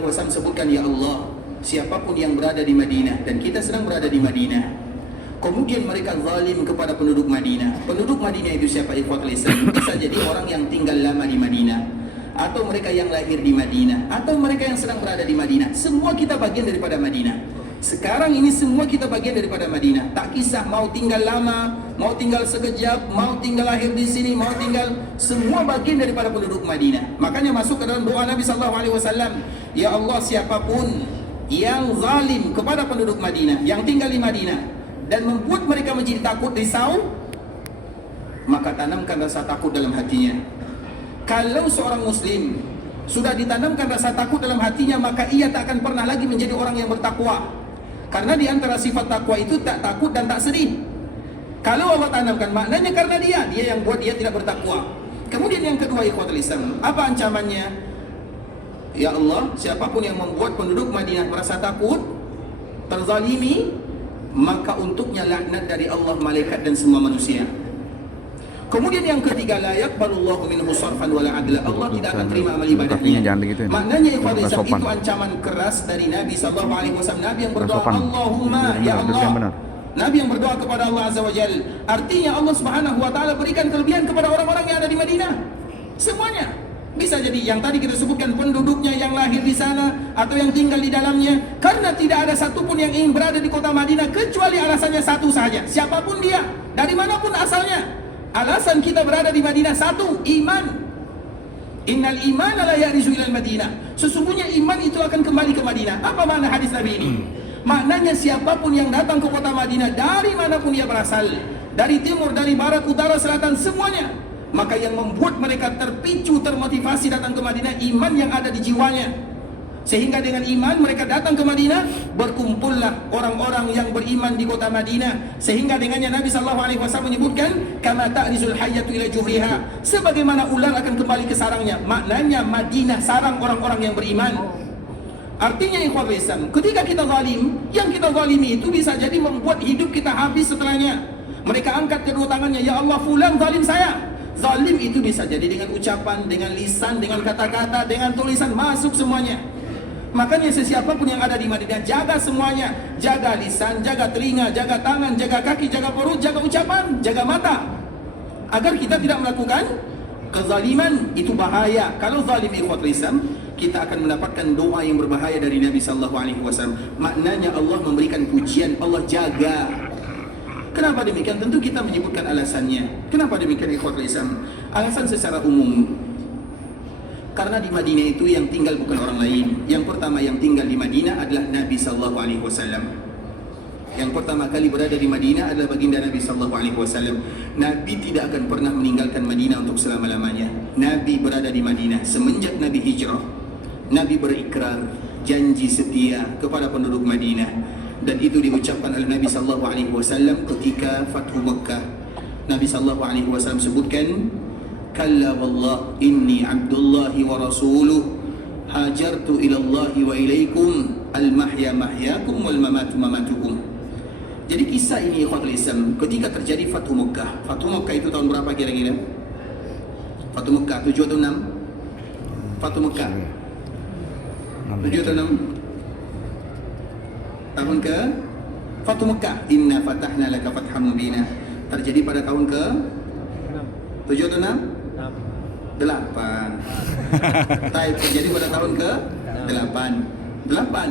SAW sebutkan, ya Allah, siapapun yang berada di Madinah, dan kita sedang berada di Madinah, kemudian mereka zalim kepada penduduk Madinah. Penduduk Madinah itu siapa, ikhwatul Islam? Bisa jadi orang yang tinggal lama di Madinah, atau mereka yang lahir di Madinah, atau mereka yang sedang berada di Madinah. Semua kita bagian daripada Madinah. Sekarang ini semua kita bagian daripada Madinah. Tak kisah mau tinggal lama, mau tinggal sekejap, mau tinggal lahir di sini, mau tinggal, semua bagian daripada penduduk Madinah. Makanya masuk ke dalam doa Nabi SAW, ya Allah, siapapun yang zalim kepada penduduk Madinah, yang tinggal di Madinah, dan membuat mereka menjadi takut, risau, maka tanamkan rasa takut dalam hatinya. Kalau seorang muslim sudah ditanamkan rasa takut dalam hatinya, maka ia tak akan pernah lagi menjadi orang yang bertakwa. Karena di antara sifat takwa itu tak takut dan tak sedih. Kalau Allah tanamkan, maknanya karena dia yang buat dia tidak bertakwa. Kemudian yang kedua, ikhwatul Islam, apa ancamannya? Ya Allah, siapapun yang membuat penduduk Madinah merasa takut, terzalimi, maka untuknya laknat dari Allah, malaikat dan semua manusia. Kemudian yang ketiga, la yaqbalullahu minhu sarfan wala adla. Allah tidak akan terima amal ibadahnya. Maknanya ikhwan Islam, itu ancaman keras dari Nabi SAW. Nabi yang berdoa, Allahumma, ya Allah. Nabi yang berdoa kepada Allah Azza wa Jal. Artinya Allah Subhanahu wa Ta'ala berikan kelebihan kepada orang-orang yang ada di Madinah. Semuanya. Bisa jadi yang tadi kita sebutkan, penduduknya yang lahir di sana atau yang tinggal di dalamnya. Karena tidak ada satupun yang ingin berada di kota Madinah kecuali alasannya satu saja. Siapapun dia, dari manapun asalnya, alasan kita berada di Madinah satu, iman. Innal imana la ya'rizu ilal Madinah. Sesungguhnya iman itu akan kembali ke Madinah. Apa makna hadis Nabi ini? Maknanya siapapun yang datang ke kota Madinah, dari manapun dia berasal, dari timur, dari barat, utara, selatan, semuanya, maka yang membuat mereka terpicu, termotivasi datang ke Madinah, iman yang ada di jiwanya. Sehingga dengan iman mereka datang ke Madinah, berkumpullah orang-orang yang beriman di kota Madinah. Sehingga dengannya Nabi SAW menyebutkan, kama ta'rizul hayyatu ila juhriha, sebagaimana ular akan kembali ke sarangnya. Maknanya Madinah sarang orang-orang yang beriman. Artinya ikhwan Islam, ketika kita zalim, yang kita zalimi itu bisa jadi membuat hidup kita habis setelahnya. Mereka angkat kedua tangannya, ya Allah, fulan zalim saya. Zalim itu bisa jadi dengan ucapan, dengan lisan, dengan kata-kata, dengan tulisan, masuk semuanya. Makanya sesiapapun yang ada di Madinah, jaga semuanya. Jaga lisan, jaga telinga, jaga tangan, jaga kaki, jaga perut, jaga ucapan, jaga mata, agar kita tidak melakukan kezaliman. Itu bahaya. Kalau zalim ikhwatul Islam, kita akan mendapatkan doa yang berbahaya dari Nabi SAW. Maknanya Allah memberikan pujian, Allah jaga. Kenapa demikian? Tentu kita menyebutkan alasannya. Kenapa demikian ikhwatul Islam? Alasan secara umum, karena di Madinah itu yang tinggal bukan orang lain. Yang pertama yang tinggal di Madinah adalah Nabi SAW. Yang pertama kali berada di Madinah adalah baginda Nabi SAW. Nabi tidak akan pernah meninggalkan Madinah untuk selama-lamanya. Nabi berada di Madinah semenjak Nabi hijrah. Nabi berikrar janji setia kepada penduduk Madinah, dan itu diucapkan oleh Nabi SAW ketika Fathu Makkah. Nabi SAW sebutkan, kalla wallah inni abdullahi wa rasuluh hajartu ilallahi wa ilaikum al-mahya mahyakum wal mamatu mamatukum. Jadi kisah ini ikhwatul Islam ketika terjadi Fathu Makkah. Fathu Makkah itu tahun berapa kira-kira? Fathu Makkah 7 atau 6? Fathu Makkah 7 atau 6? Tahun ke Fathu Makkah, inna fatahna laka fatham mubina, terjadi pada tahun ke 7 atau 6? 8. Taib terjadi pada tahun ke 8.